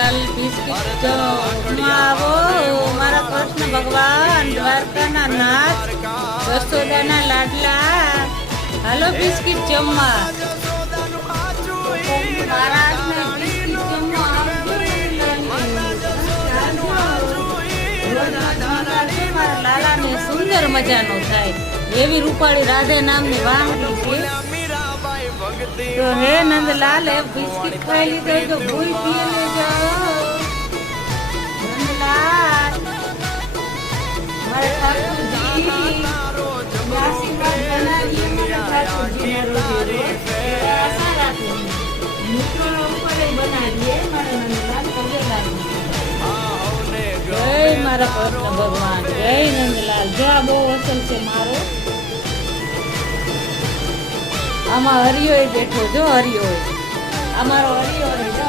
Nandlal biscuit આવો મારા કૃષ્ણ ભગવાન દ્વારકાના નાથ જશોદાના લાડલા હાલો બિસ્કિટ જમવા મારા હાથના બિસ્કિટ જમવા મારા લાલાને સુંદર મજાનો થાય એવી રૂપાળી રાધે નામની વાહણી છે તો હે નંદલાલ એ બિસ્કિટ ખાઈ લીધો તો ભૂલ પી લેજો નંદલાલ મારા ઠાકોરજી આશીર્વાદ બનાવીએ મારા ઠાકોરજીના રોજે આશા રાખું મિત્રોનો ઉપર બનાવીએ મારા નંદલાલ પગે લાગી જય મારા કૃષ્ણ ભગવાન જય નંદલાલ જો આ બહુ અસલ છે મારો આમાં હરિયો બેઠો જો હરિયો અમારો હરિયો જો